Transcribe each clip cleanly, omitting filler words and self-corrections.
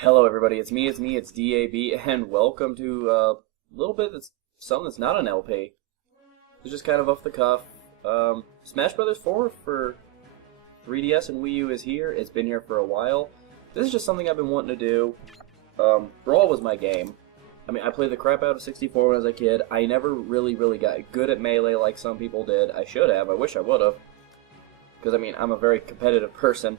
Hello everybody, it's me, it's DAB, and welcome to a little bit that's something that's not an LP. It's just kind of off the cuff. Smash Bros 4 for 3DS and Wii U is here. It's been here for a while. This is just something I've been wanting to do. Brawl was my game. I mean, I played the crap out of 64 when I was a kid. I never really got good at Melee like some people did. I should have. I wish I would have. Because, I mean, I'm a very competitive person.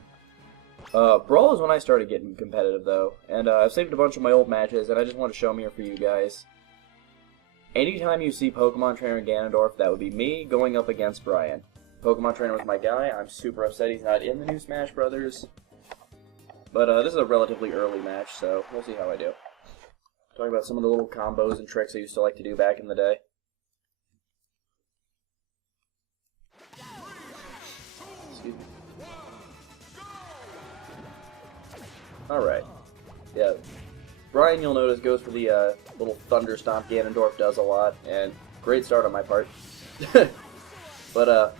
Brawl is when I started getting competitive, though, and I've saved a bunch of my old matches, and I just want to show them here for you guys. Anytime you see Pokemon Trainer Ganondorf, that would be me going up against Brian. Pokemon Trainer was my guy. I'm super upset he's not in the new Smash Brothers. But this is a relatively early match, so we'll see how I do. Talking about some of the little combos and tricks I used to like to do back in the day. Excuse me. Alright. Yeah. Brian, you'll notice, goes for the little Thunder Stomp Ganondorf does a lot, and great start on my part. But,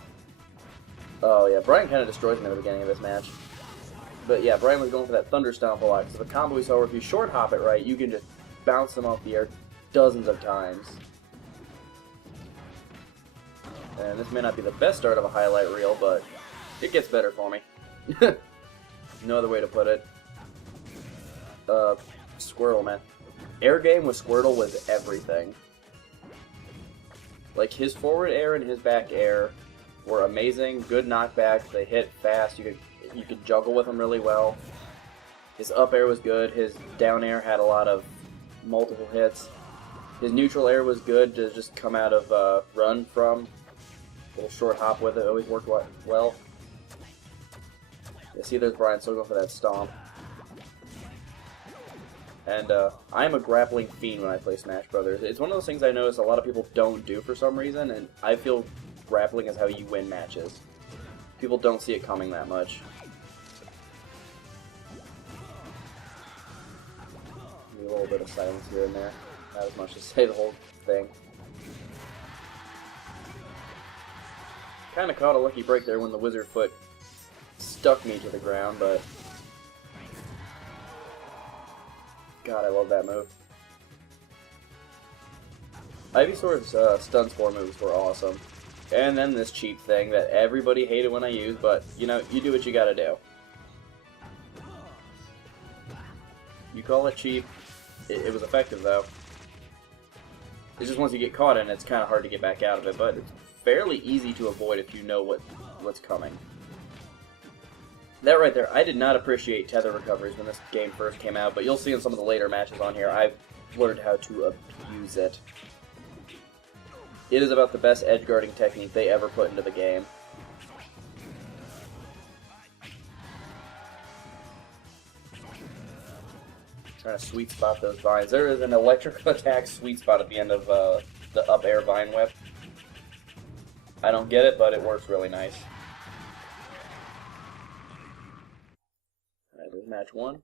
oh yeah, Brian kind of destroys me at the beginning of this match. But yeah, Brian was going for that Thunder Stomp a lot, because the combo we saw where if you short hop it right, you can just bounce them off the air dozens of times. And this may not be the best start of a highlight reel, but it gets better for me. No other way to put it. Squirtle, man. Air game with Squirtle was everything. Like, his forward air and his back air were amazing. Good knockbacks. They hit fast. You could juggle with them really well. His up air was good. His down air had a lot of multiple hits. His neutral air was good to just come out of run from. A little short hop with it always worked well. You see, there's Brian still going for that stomp. And I'm a grappling fiend when I play Smash Brothers. It's one of those things I notice a lot of people don't do for some reason, and I feel grappling is how you win matches. People don't see it coming that much. Maybe a little bit of silence here and there. Not as much to say the whole thing. Kinda caught a lucky break there when the wizard foot stuck me to the ground, but God, I love that move. Ivysaur's stun spore moves were awesome. And then this cheap thing that everybody hated when I used, but, you know, you do what you gotta do. You call it cheap. It was effective, though. It's just once you get caught in it, it's kind of hard to get back out of it, but it's fairly easy to avoid if you know what's coming. That right there, I did not appreciate tether recoveries when this game first came out, but you'll see in some of the later matches on here, I've learned how to abuse it. It is about the best edge guarding technique they ever put into the game. Trying to sweet spot those vines. There is an electrical attack sweet spot at the end of the up air vine whip. I don't get it, but it works really nice. Alright, there's match one.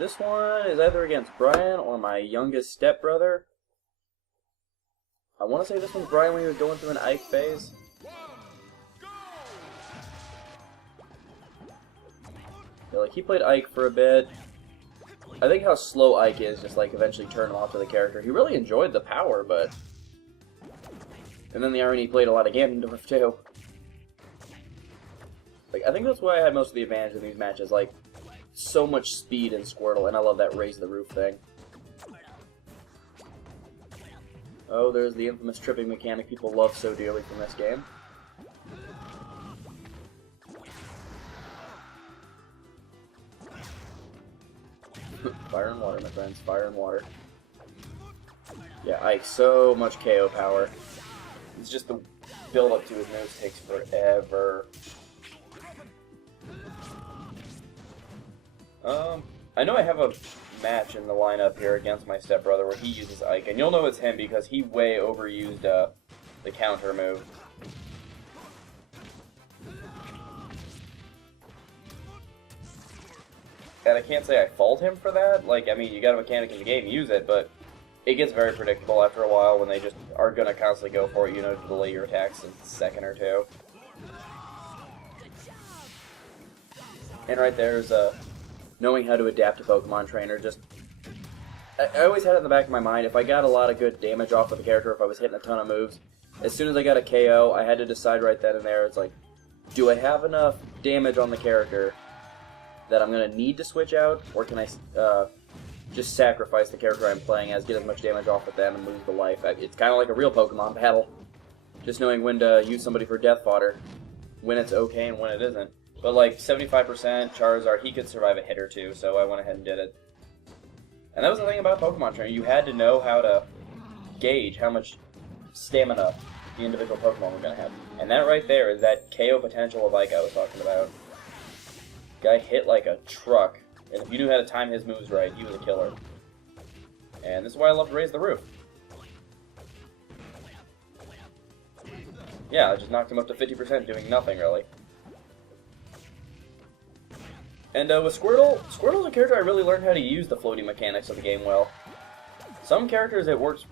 This one is either against Brian or my youngest stepbrother. I want to say this one's Brian when he was going through an Ike phase. Yeah, like, he played Ike for a bit. I think how slow Ike is just, like, eventually turned him off to the character. He really enjoyed the power, but... And then the irony, he played a lot of Ganondorf, too. Like, I think that's why I had most of the advantage in these matches. Like, so much speed in Squirtle, and I love that raise the roof thing. Oh, there's the infamous tripping mechanic people love so dearly from this game. Fire and water, my friends. Fire and water. Yeah, Ike, so much KO power. It's just the build-up to his moves takes forever. I know I have a match in the lineup here against my stepbrother where he uses Ike, and you'll know it's him because he way overused the counter move. And I can't say I fault him for that. Like, I mean, you got a mechanic in the game, use it, but it gets very predictable after a while when they just are going to constantly go for it, you know, to delay your attacks a second or two. And right there is knowing how to adapt to Pokemon Trainer. Just I always had it in the back of my mind, if I got a lot of good damage off of the character, if I was hitting a ton of moves, as soon as I got a KO, I had to decide right then and there, it's like, do I have enough damage on the character that I'm going to need to switch out, or can I just sacrifice the character I'm playing as, get as much damage off of them, and lose the life? It's kind of like a real Pokemon battle, just knowing when to use somebody for death fodder, when it's okay and when it isn't. But like 75% Charizard, he could survive a hit or two, so I went ahead and did it. And that was the thing about Pokemon Trainer. You had to know how to gauge how much stamina the individual Pokemon were going to have. And that right there is that KO potential of Ike I was talking about. Guy hit like a truck, and if you knew how to time his moves right, he was a killer. And this is why I love to Raise the Roof. Yeah, I just knocked him up to 50% doing nothing, really. And with Squirtle, Squirtle's a character I really learned how to use the floating mechanics of the game well. Some characters it works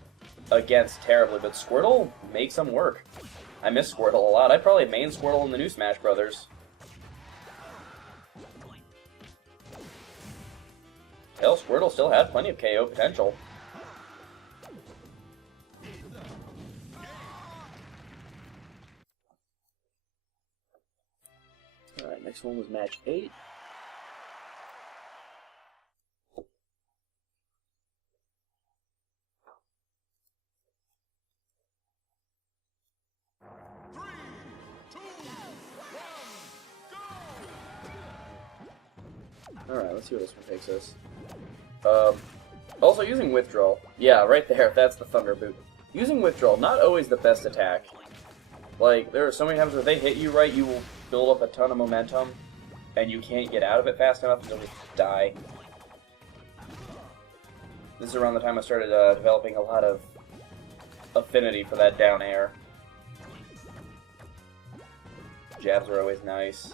against terribly, but Squirtle makes them work. I miss Squirtle a lot. I'd probably main Squirtle in the new Smash Bros. Hell, Squirtle still had plenty of KO potential. Alright, next one was match 8. Alright, let's see where this one takes us. Also, using Withdrawal. Yeah, right there, that's the Thunder Boot. Using Withdrawal, not always the best attack. Like, there are so many times where they hit you right, you will build up a ton of momentum, and you can't get out of it fast enough until you die. This is around the time I started developing a lot of affinity for that down air. Jabs are always nice.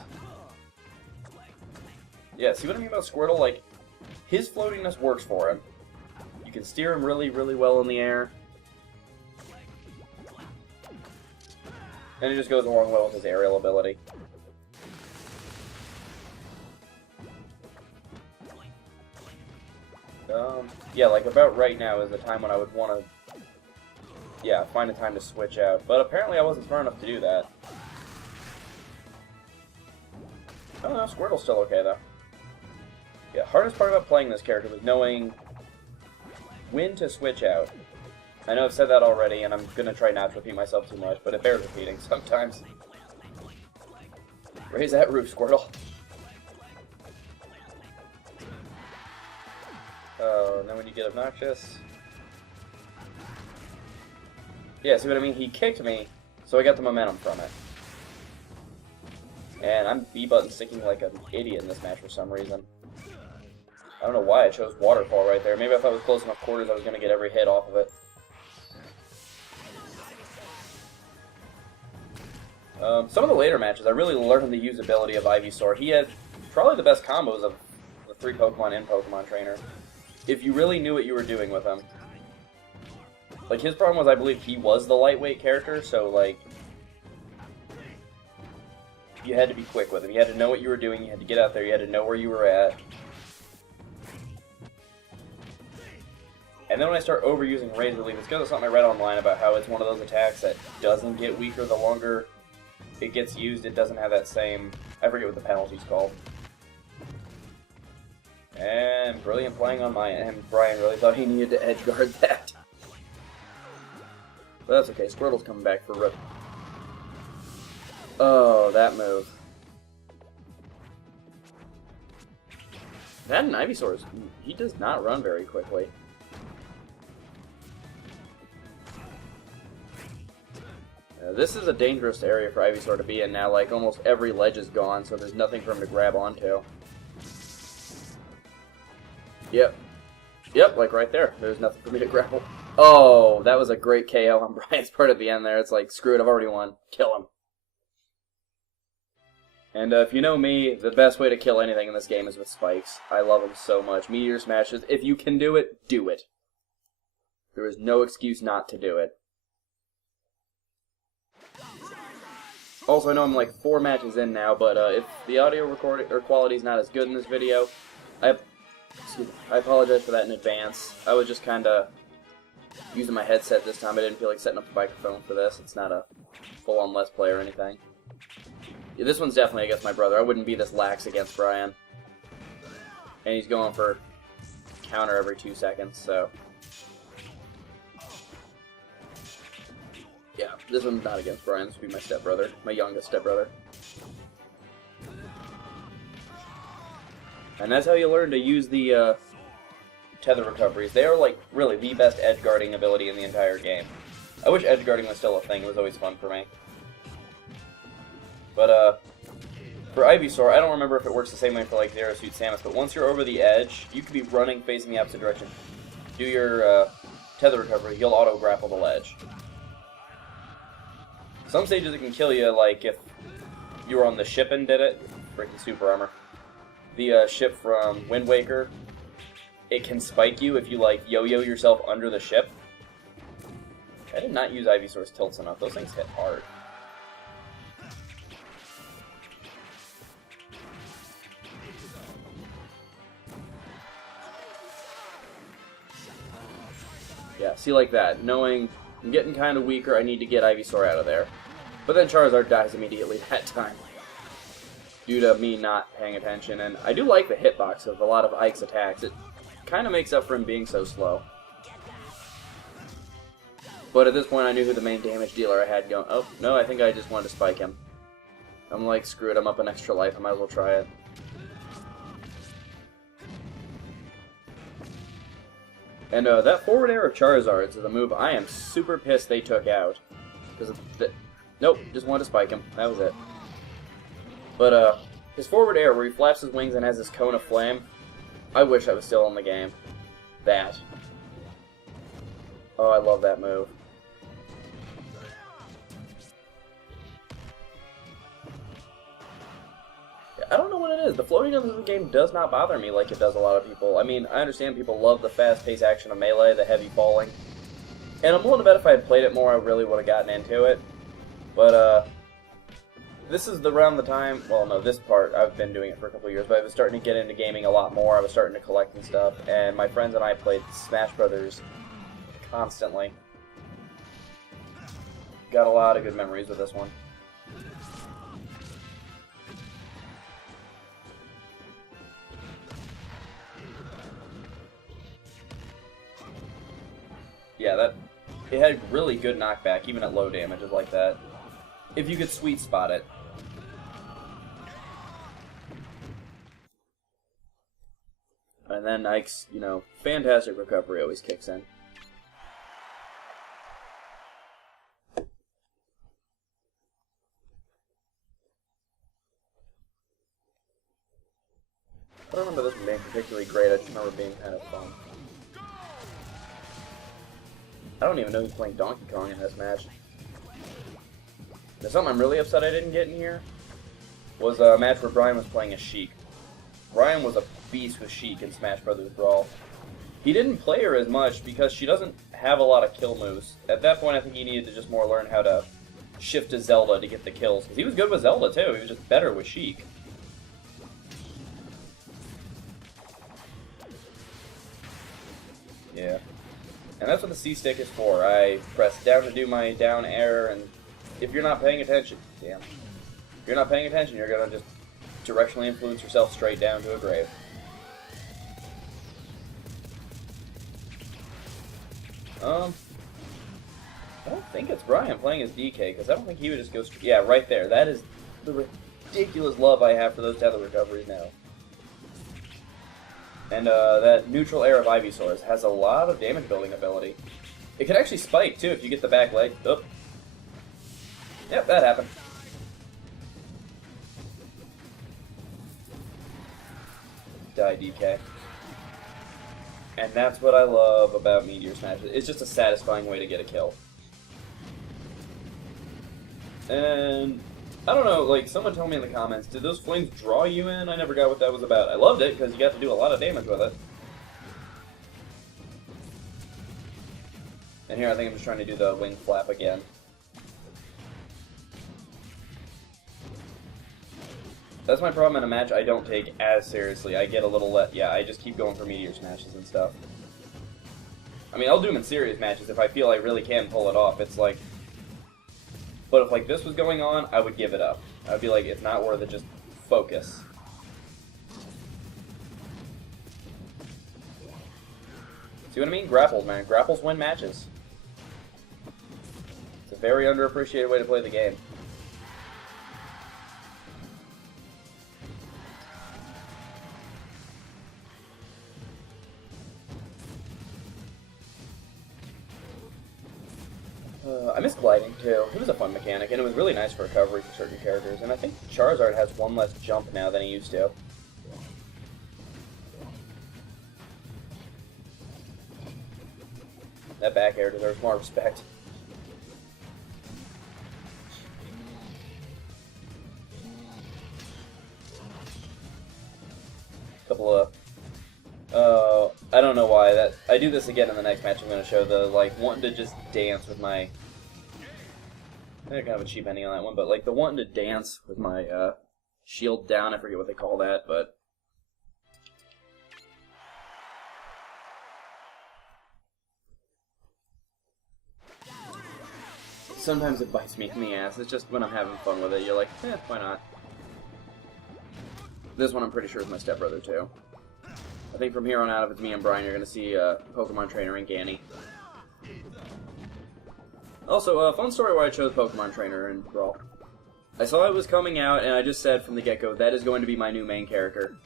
Yeah, see what I mean about Squirtle? Like, his floatiness works for him. You can steer him really, really well in the air. And it just goes along well with his aerial ability. Yeah, like about right now is the time when I would want to, yeah, find a time to switch out. But apparently I wasn't smart enough to do that. I don't know, Squirtle's still okay though. Yeah, hardest part about playing this character was knowing when to switch out. I know I've said that already, and I'm going to try not to repeat myself too much, but it bears repeating sometimes. Raise that roof, Squirtle. Oh, and then when you get obnoxious... Yeah, see what I mean? He kicked me, so I got the momentum from it. And I'm B-button sticking like an idiot in this match for some reason. I don't know why I chose Waterfall right there. Maybe if I was close enough quarters, I was going to get every hit off of it. Some of the later matches, I really learned the usability of Ivysaur. He had probably the best combos of the 3 Pokemon in Pokemon Trainer. If you really knew what you were doing with him. Like, his problem was, I believe, he was the lightweight character, so, like, you had to be quick with him. You had to know what you were doing, you had to get out there, you had to know where you were at. And then when I start overusing Razor Leaf, it's because of something I read online about how it's one of those attacks that doesn't get weaker the longer it gets used. It doesn't have that same... I forget what the penalty's called. And brilliant playing on my end. Brian really thought he needed to edge guard that. But that's okay. Squirtle's coming back for rip. Oh, that move. That and Ivysaur, he does not run very quickly. This is a dangerous area for Ivysaur to be in now. Like, almost every ledge is gone, so there's nothing for him to grab onto. Yep. Yep, like right there. There's nothing for me to grapple. Oh, that was a great KO on Brian's part at the end there. It's like, screw it, I've already won. Kill him. And if you know me, the best way to kill anything in this game is with spikes. I love them so much. Meteor Smashes, if you can do it, do it. There is no excuse not to do it. Also, I know I'm like 4 matches in now, but if the audio recording or quality is not as good in this video, I apologize for that in advance. I was just kind of using my headset this time. I didn't feel like setting up the microphone for this. It's not a full-on Let's Play or anything. Yeah, this one's definitely against my brother. I wouldn't be this lax against Brian. And he's going for counter every 2 seconds, so... yeah, this one's not against Brian. This would be my stepbrother. My youngest stepbrother. And that's how you learn to use the tether recoveries. They are, like, really the best edge guarding ability in the entire game. I wish edge guarding was still a thing. It was always fun for me. But, for Ivysaur, I don't remember if it works the same way for, like, Zero Suit Samus, but once you're over the edge, you could be running facing the opposite direction. Do your, tether recovery, you'll auto-grapple the ledge. Some stages it can kill you, like if you were on the ship and did it. Freaking super armor. The, ship from Wind Waker, it can spike you if you, like, yo-yo yourself under the ship. I did not use Ivysaur's tilts enough. Those things hit hard. Yeah, see, like that. Knowing I'm getting kind of weaker, I need to get Ivysaur out of there. But then Charizard dies immediately that time, due to me not paying attention. And I do like the hitbox of a lot of Ike's attacks. It kind of makes up for him being so slow. But at this point, I knew who the main damage dealer I had going. Oh, no, I think I just wanted to spike him. I'm like, screw it, I'm up an extra life, I might as well try it. And that forward air of Charizard's is a move I am super pissed they took out. Because of the... Nope, just wanted to spike him. That was it. But, his forward air where he flaps his wings and has this cone of flame, I wish I was still in the game. That. Oh, I love that move. I don't know what it is. The floating of the game does not bother me like it does a lot of people. I mean, I understand people love the fast-paced action of Melee, the heavy falling. And I'm willing to bet if I had played it more, I really would have gotten into it. But, this is around the time, well, no, this part, I've been doing it for a couple of years, but I was starting to get into gaming a lot more. I was starting to collect and stuff, and my friends and I played Smash Bros. Constantly. Got a lot of good memories with this one. Yeah, it had really good knockback, even at low damages like that. If you could sweet spot it. And then Ike's, you know, fantastic recovery always kicks in. I don't remember this one being particularly great, I just remember it being kind of fun. I don't even know who's playing Donkey Kong in this match. There's something I'm really upset I didn't get in here. Was a match where Brian was playing as Sheik. Brian was a beast with Sheik in Smash Bros Brawl. He didn't play her as much because she doesn't have a lot of kill moves. At that point, I think he needed to just more learn how to shift to Zelda to get the kills. Because he was good with Zelda, too. He was just better with Sheik. Yeah. And that's what the C-stick is for. I press down to do my down air, and if you're not paying attention, damn. If you're not paying attention, you're going to just directionally influence yourself straight down to a grave. I don't think it's Brian playing as DK, because I don't think he would just go straight. Yeah, right there. That is the ridiculous love I have for those tether recoveries now. And that neutral air of Ivysaur's has a lot of damage building ability. It can actually spike too if you get the back leg. Oh. Yep, that happened. Die, DK. And that's what I love about Meteor Smash. It's just a satisfying way to get a kill. And I don't know, like, someone told me in the comments, did those flames draw you in? I never got what that was about. I loved it, because you got to do a lot of damage with it. And here I think I'm just trying to do the wing flap again. That's my problem in a match I don't take as seriously. I get a little I just keep going for meteor smashes and stuff. I mean, I'll do them in serious matches if I feel I really can pull it off. It's like... But if like this was going on, I would give it up. I'd be like, it's not worth it, just focus. See what I mean? Grapples, man. Grapples win matches. It's a very underappreciated way to play the game. I miss gliding too. It was a fun mechanic, and it was really nice for recovery for certain characters. And I think Charizard has one less jump now than he used to. That back air deserves more respect. Couple of... I don't know why. I do this again in the next match. I'm going to show the, like, wanting to just dance with my... I think kind of a cheap ending on that one, but, like, the wanting to dance with my, shield down. I forget what they call that, but... Sometimes it bites me in the ass. It's just when I'm having fun with it, you're like, why not? This one I'm pretty sure is my stepbrother, too. I think from here on out, if it's me and Brian, you're going to see Pokemon Trainer and Ganny. Also, a fun story why I chose Pokemon Trainer in Brawl. I saw it was coming out, and I just said from the get-go, that is going to be my new main character.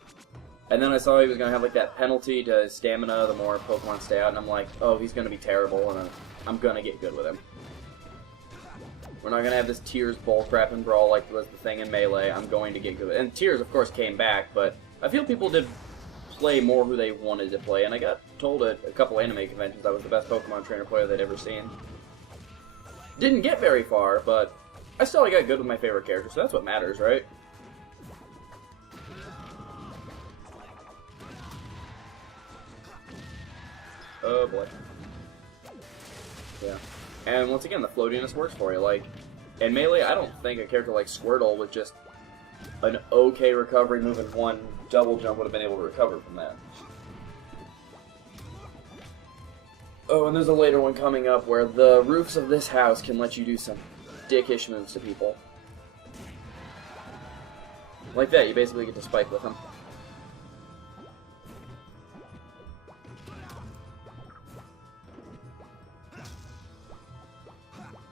And then I saw he was going to have like that penalty to his stamina the more Pokemon stay out, and I'm like, oh, he's going to be terrible, and I'm going to get good with him. We're not going to have this Tears bullcrap in Brawl like was the thing in Melee. I'm going to get good with it. And Tears, of course, came back, but I feel people did play more who they wanted to play, and I got told at a couple anime conventions I was the best Pokemon Trainer player they'd ever seen. Didn't get very far, but I still got good with my favorite character, so that's what matters, right? Oh boy. Yeah. And once again, the floatiness works for you. Like, in Melee, I don't think a character like Squirtle with just an okay recovery move and one double jump would have been able to recover from that. Oh, and there's a later one coming up where the roofs of this house can let you do some dickish moves to people. Like that, you basically get to spike with them.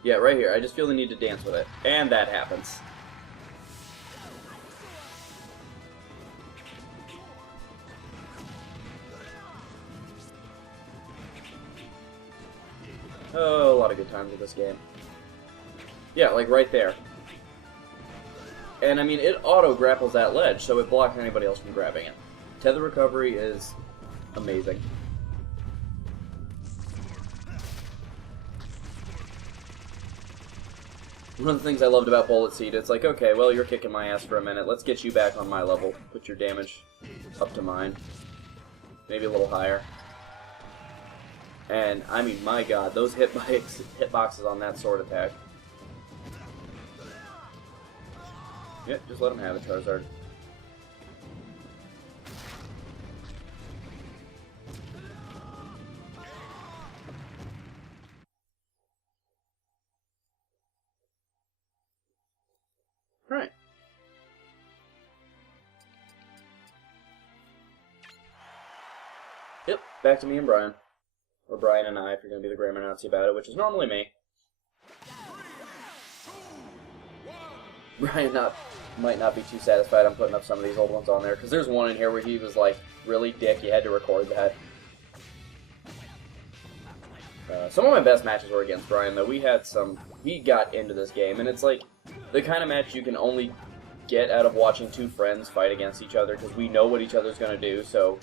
Yeah, right here. I just feel the need to dance with it. And that happens. Oh, a lot of good times with this game. Yeah, like right there. And I mean, it auto-grapples that ledge, so it blocks anybody else from grabbing it. Tether recovery is amazing. One of the things I loved about Bullet Seed, it's like, okay, well, you're kicking my ass for a minute. Let's get you back on my level. Put your damage up to mine. Maybe a little higher. And, I mean, my god, those hitboxes on that sword attack. Yep, just let him have it, Charizard. Alright. Yep, back to me and Brian. Or Brian and I, if you're going to be the grammar Nazi about it, which is normally me. Brian might not be too satisfied I'm putting up some of these old ones on there, because there's one in here where he was like, really dick, you had to record that. Some of my best matches were against Brian, though. We got into this game, and it's like the kind of match you can only get out of watching two friends fight against each other, because we know what each other's going to do, so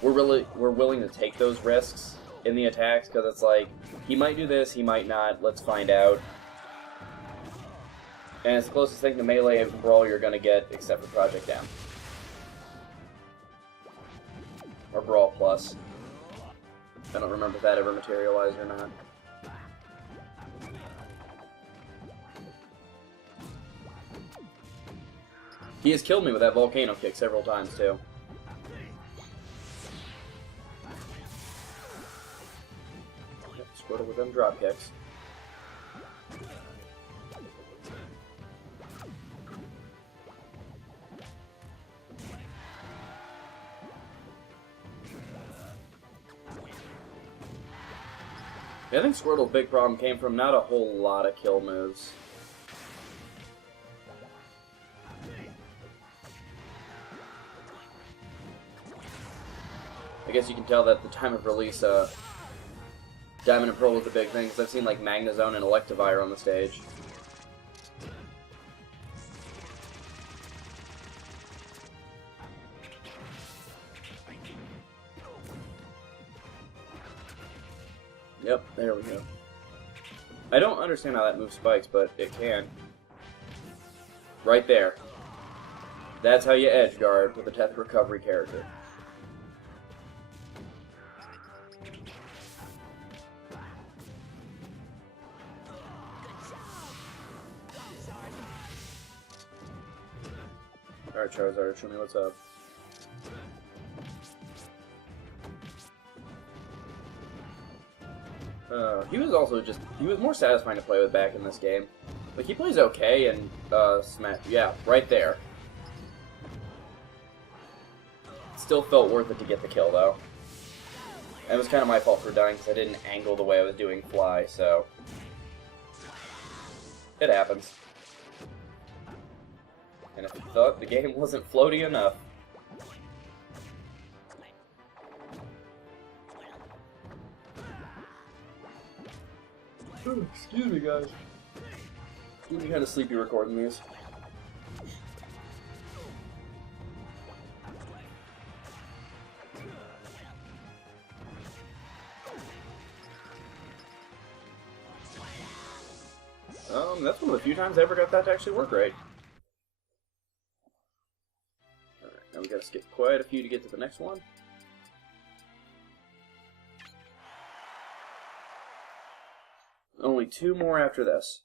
we're willing to take those risks in the attacks, because it's like, he might do this, he might not, let's find out. And it's the closest thing to Melee and Brawl you're going to get, except for Project M. Or Brawl Plus. I don't remember if that ever materialized or not. He has killed me with that volcano kick several times, too. Yep, Squirtle with them drop kicks. I think Squirtle's big problem came from not a whole lot of kill moves. I guess you can tell that the time of release, Diamond and Pearl was the big thing, because I've seen like Magnezone and Electivire on the stage. Yep, there we go. I don't understand how that move spikes, but it can. Right there. That's how you edge guard with a Death Recovery character. Alright, Charizard, show me what's up. He was also just, he was more satisfying to play with back in this game. Like, he plays okay and, Smash, yeah, right there. Still felt worth it to get the kill, though. And it was kind of my fault for dying, because I didn't angle the way I was doing Fly, so... It happens. And if you thought the game wasn't floaty enough... Excuse me, guys. I'm kind of sleepy recording these. That's one of the few times I ever got that to actually work right. Alright, now we gotta skip quite a few to get to the next one. Only 2 more after this.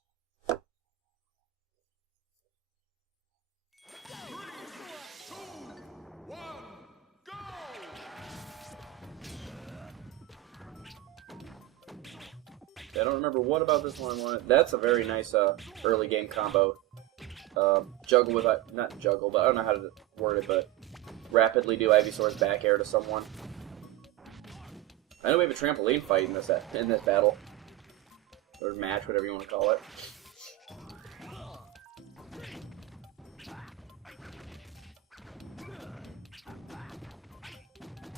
I don't remember what about this one I wanted. That's a very nice early game combo. Juggle with, not juggle, but I don't know how to word it, but rapidly do Ivysaur's back air to someone. I know we have a trampoline fight in this battle. Or match, whatever you want to call it.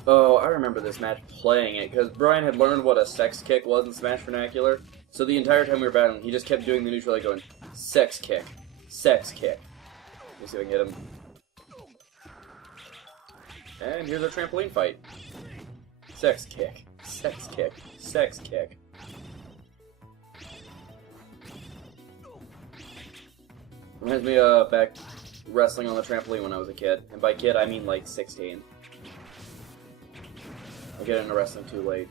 Oh, I remember this match playing it, because Brian had learned what a sex kick was in Smash vernacular. So the entire time we were battling, he just kept doing the neutral, like going, sex kick, sex kick. Let's see if I can hit him. And here's our trampoline fight. Sex kick, sex kick, sex kick. Reminds me of back wrestling on the trampoline when I was a kid. And by kid, I mean like 16. I get into wrestling too late.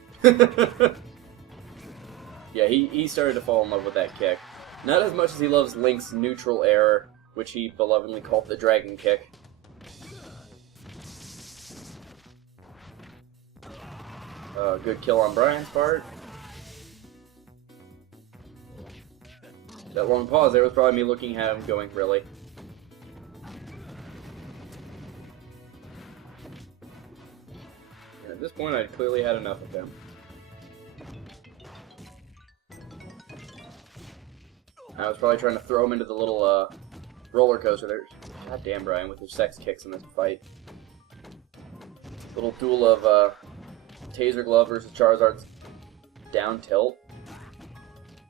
Yeah, he started to fall in love with that kick. Not as much as he loves Link's neutral air, which he belovedly called the dragon kick. Good kill on Brian's part. That long pause there was probably me looking at him going, really? And at this point, I'd clearly had enough of him. I was probably trying to throw him into the little roller coaster there. God damn, Brian, with his sex kicks in this fight. Little duel of Taser Glove versus Charizard's down tilt.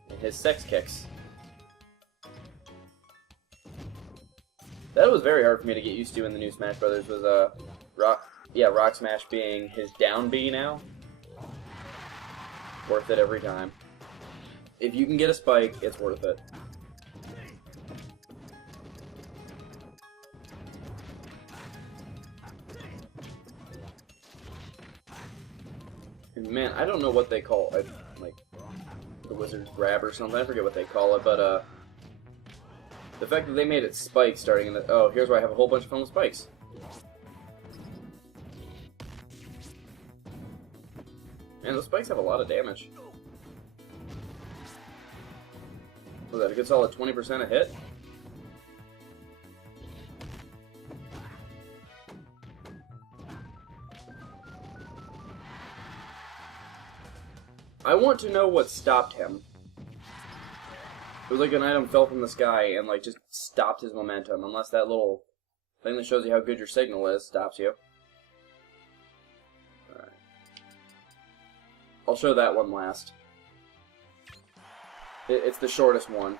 And his sex kicks. That was very hard for me to get used to in the new Smash Brothers. Was Rock Smash being his down B now. Worth it every time. If you can get a spike, it's worth it. And man, I don't know what they call it, like the wizard's grab or something. I forget what they call it, but The fact that they made it spike starting in the... Oh, here's where I have a whole bunch of fun with spikes. Man, those spikes have a lot of damage. Was that a good solid 20% a hit? I want to know what stopped him. It was like an item fell from the sky and like just stopped his momentum, unless that little thing that shows you how good your signal is stops you. Alright. I'll show that one last. It's the shortest one.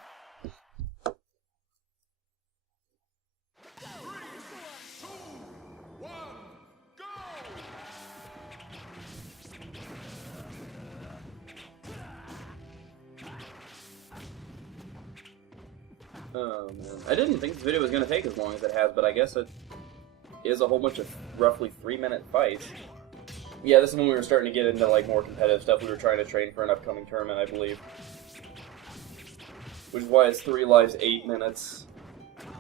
Oh man, I didn't think this video was going to take as long as it has, but I guess it is a whole bunch of roughly 3-minute fights. Yeah, this is when we were starting to get into like more competitive stuff. We were trying to train for an upcoming tournament, I believe. Which is why it's 3 lives, 8 minutes.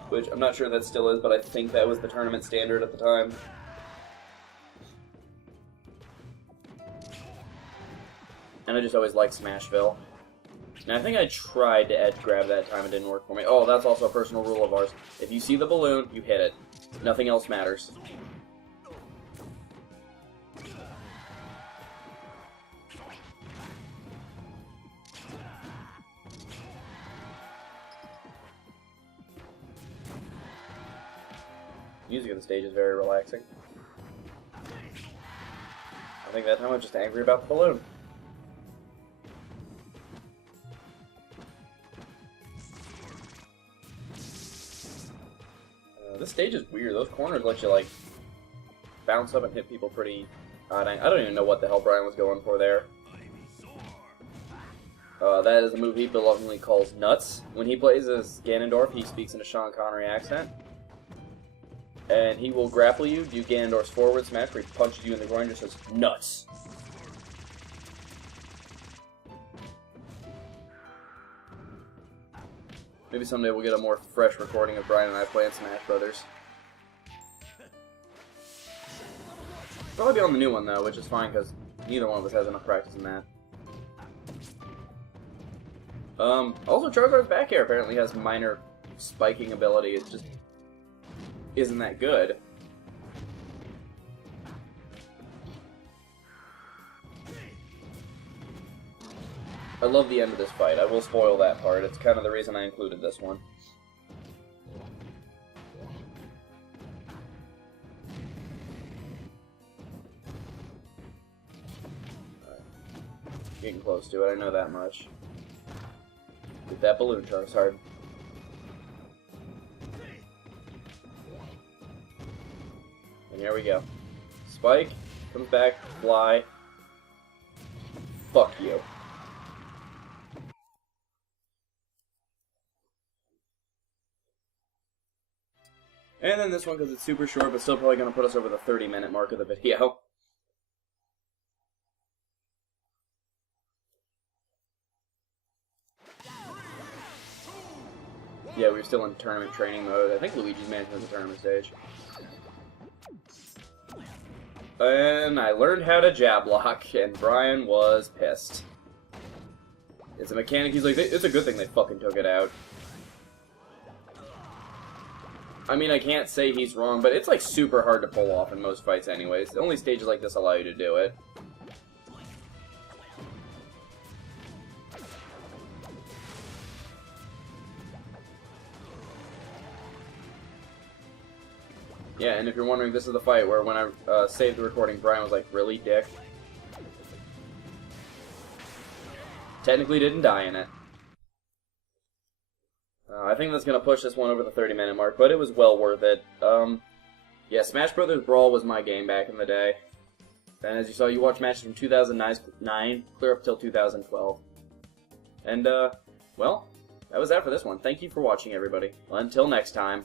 Which, I'm not sure that still is, but I think that was the tournament standard at the time. And I just always liked Smashville. And I think I tried to edge grab that time, it didn't work for me. Oh, that's also a personal rule of ours. If you see the balloon, you hit it. Nothing else matters. Music of the stage is very relaxing. I think that time I was just angry about the balloon. This stage is weird. Those corners let you, like, bounce up and hit people pretty odd. I don't even know what the hell Brian was going for there. That is a move he belovingly calls nuts. When he plays as Ganondorf, he speaks in a Sean Connery accent. And he will grapple you, do Ganondorf's forward smash, where he punches you in the groin and just says, nuts. Maybe someday we'll get a more fresh recording of Brian and I playing Smash Brothers. Probably be on the new one though, which is fine because neither one of us has enough practice in that. Also Charizard's back air apparently has minor spiking ability. It just isn't that good. I love the end of this fight. I will spoil that part. It's kind of the reason I included this one. Right. Getting close to it, I know that much. Get that balloon, Charizard. And here we go. Spike, comes back, fly. Fuck you. And then this one, because it's super short, but still probably going to put us over the 30-minute mark of the video. Yeah, we're still in tournament training mode. I think Luigi's Mansion is a tournament stage. And I learned how to jab lock, and Brian was pissed. It's a mechanic, he's like, it's a good thing they fucking took it out. I mean, I can't say he's wrong, but it's like super hard to pull off in most fights anyways. Only stages like this allow you to do it. Yeah, and if you're wondering, this is the fight where when I saved the recording, Brian was like, really, dick? Technically didn't die in it. I think that's going to push this one over the 30-minute mark, but it was well worth it. Yeah, Smash Bros Brawl was my game back in the day. And as you saw, you watched matches from 2009 clear up till 2012. And, well, that was that for this one. Thank you for watching, everybody. Until next time.